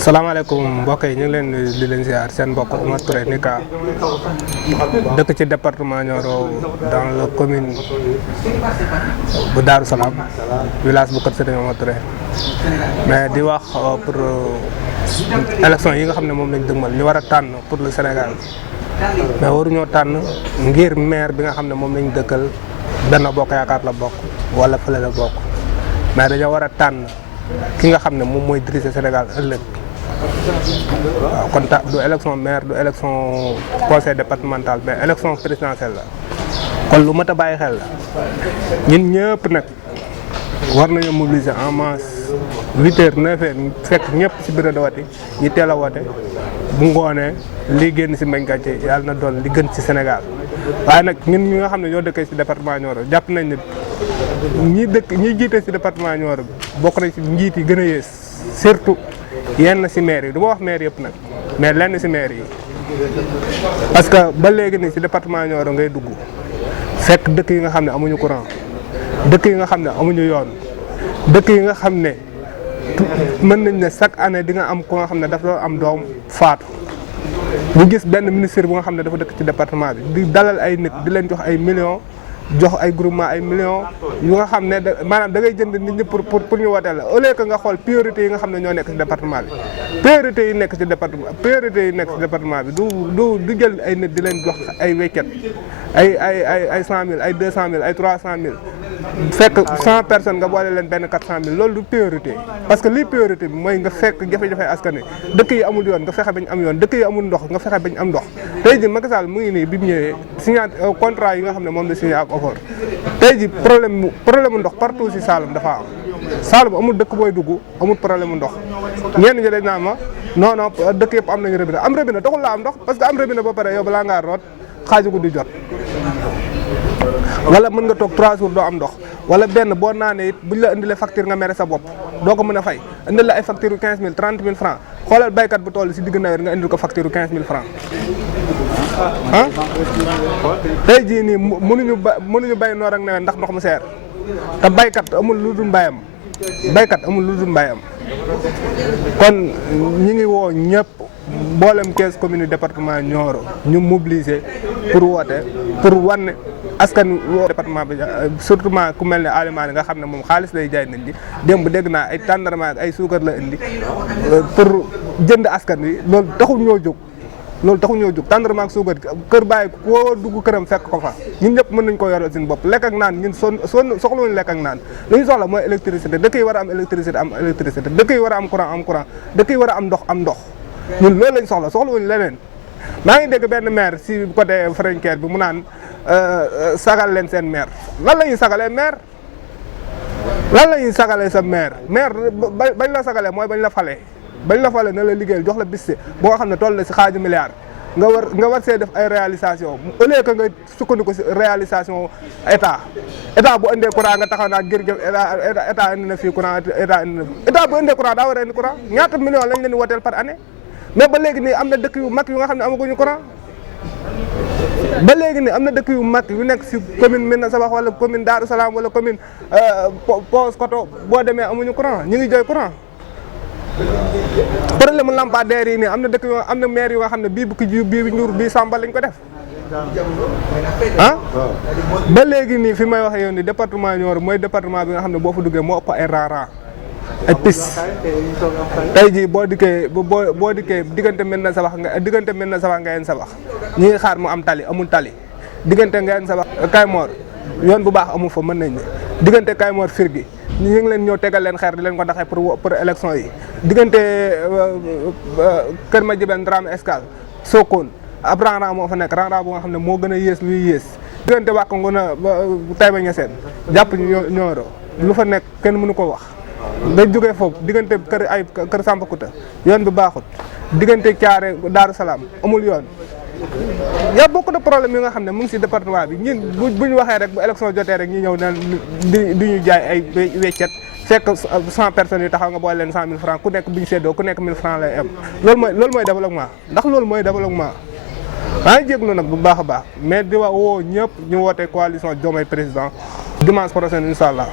salaamaaleykum mbokk yi ñu ngi leen di leen ziar seen mbokk Omar Touré Nika dëkk ci département Nioro dans la commune bu Darou Salam village bu Kër Serigne Omar Touré mais di wax pour élection yi nga xam ne moom lañ dëgmal ñu war a tànn pour le Sénégal mais waruñoo tànn ngir maire bi nga xam ne moom lañ dëkkal Benno Bokk Yaakaar la bokk wala fële la bokk mais dañoo war a tànn ki nga xam ne moom mooy diriger Sénégal ëllëg. waaw kon du élection maire du élection conseil départemental mais élection présidentielle la kon lu mat a bàyyi xel la ñun ñëpp nag war nañu mobiliser en masse 8h 9h fekk ñëpp ci bureau de vote ñi teel a woote bu ngoonee lii génn ci mbañ gàcce yàlla na doon li gën ci Sénégal waaye nag ñun ñi nga xam ne ñoo dëkkee ci département Nioro jàpp nañ ne ñi jiite ci département Nioro bi bokk nañ ci njiit yi gën a yées surtout yenn ci maire yi du ma wax maire yëpp nag mais lenn ci maire yi parce que ba léegi nii ci département Nioro ngay dugg fekk dëkk yi nga xam ne amuñu courant dëkk yi nga xam ne amuñu yoon dëkk yi nga xam ne mën nañ ne chaque année di nga am ko nga xam ne dafa doon am doom faatu bu gis benn ministre bu nga xam ne dafa dëkk ci département bi di dalal ay nit di leen jox ay millions jox ay groupement ay millions yu nga xam ne maanaam da ngay jënd nit ñi pour ñu wooteel la au lieu que nga xool priorité yi nga xam ne ñoo nekk ci département bi priorité yi nekk ci département bi du jël ay nit di leen jox ay weccet ay 100000 ay 200000 ay 300000 fekk 100 personnes nga boole leen benn 400000 loolu du priorité parce que lii priorité bi mooy nga fekk jafe-jafe askan wi dëkk yi amul yoon nga fexe bañ am yoon dëkk yi amul ndox nga fexe bañ am ndox tey ji Macky Sall mu ngi nii bi mu ñëwee signé contrat yi nga xam ne moom la signé ak OFOR tey ji problème ndox partout si Saloum dafa am Saloum amul dëkk booy dugg amul problème ndox ñenn ñi dañ naan ma non dëkk yëpp am nañu robinet am robinet taxul la am ndox parce que am robinet ba pare yow balaa ngaa root xaaju guddi jot wala mën nga toog 3 jours doo am ndox wala benn boo naanee it buñ la indilee facture nga mere sa bopp doo ko mën a fay indil la ay facture 15000 30000 francs xoolal baykat bu toll si digg nawet nga indil ko facture 15000 francs ah tey jii nii mënuñu bay noor ak nawet ndax ndox mu seer te baykat amul lu dul mbayam kon ñi ngi woo ñëpp mboolem 15 communes département Nioro ñu mobiliser pour woote pour wan askan wi département bi surtout ku mel ne Alimane nga xam ne moom xaalis lay jaay nit ñi démb dégg naa ay tàndarma ak ay suukar la indi pour jënd askan wi loolu taxul ñoo jóg tàndarma ak suukar kër bàyyi koo dugg këram fekk ko fa ñun ñëpp mën nañ ko yoral seen bopp lekk ak naan ñun soxlawuñu lekk ak naan li ñu soxla mooy électricité dëkk yi war a am électricité dëkk yi war a am courant dëkk yi war a am ndox ñun loolu lañ soxlawuñu leneen maa ngi dégg benn maire si côté frontière bi mu naan sagal leen seen maire lan la ñuy sagalee maire lan la ñuy sagalee sa maire bañ la sagalee mooy bañ la fale na la liggéeyal jox la bisse boo xam ne toll na si xaaju milliard nga war see def ay réalisation au lieu que nga sukkandiku si réalisation état bu indee courant nga taxaw naa jërëjëf état indi na fii courant état bu indee courant daa war a indi courant ñaata million lañ leen di woteel par année mais ba léegi nii am na dëkk yu mag yu nga xam ne amaguñu courant ba léegi nii am na dëkk yu mag yu nekk si commune Médina Sabakh wala commune Darou Salam wala commune Paoskoto boo demee amuñu courant ñu ngi jooy courant problème mu lampadaire yi nii am na dëkk yoo am na maire yu nga xam ne bii bukki ji bii Ndour bii Samba lañ ko def ba léegi nii fi may waxee yow ni département Nioro mooy département bi nga xam ne boo fa duggee moo ëpp ay rang ay piste tey jii boo dikkee diggante Médina Sabakh Ngayène Sabakh ñi ngi xaar mu am tali amul tali diggante Ngayène Sabakh Kaymoor yoon bu baax amul fa mën nañ ne diggante Kaymoor Firgi ñu ngi leen ñëw tegal leen xeer di leen ko ndaxee pour élection yi diggante Kër Madiabel Dramé Escale Sokone ab rang moo fa nekk rang bu nga xam ne moo gën a yées luy yées diggante Wàkk Nguna Taïba Niassène jàpp Nioro lu fa nekk kenn mënu ko wax nga jógee foofu diggante kër Sampakuta yoon bi baaxut diggante Thiaré Darou Salam amul yoon y a beaucoup de problèmes yi nga xam ne mu ngi si département bi ñun bu ñu waxee rek bu élection jotee rek ñu ñëw naan di ñu jaay ay weccet fekk 100 personnes yu taxaw nga boole leen 100000 francs ku nekk bu ñu séddoo ku nekk 1000 francs lay am loolu mooy développement ndax loolu mooy développement maa ngi jéglu nag bu baax a baax mais di woo ñëpp ñu woote coalition Diomaye président dimanche prochain incha allah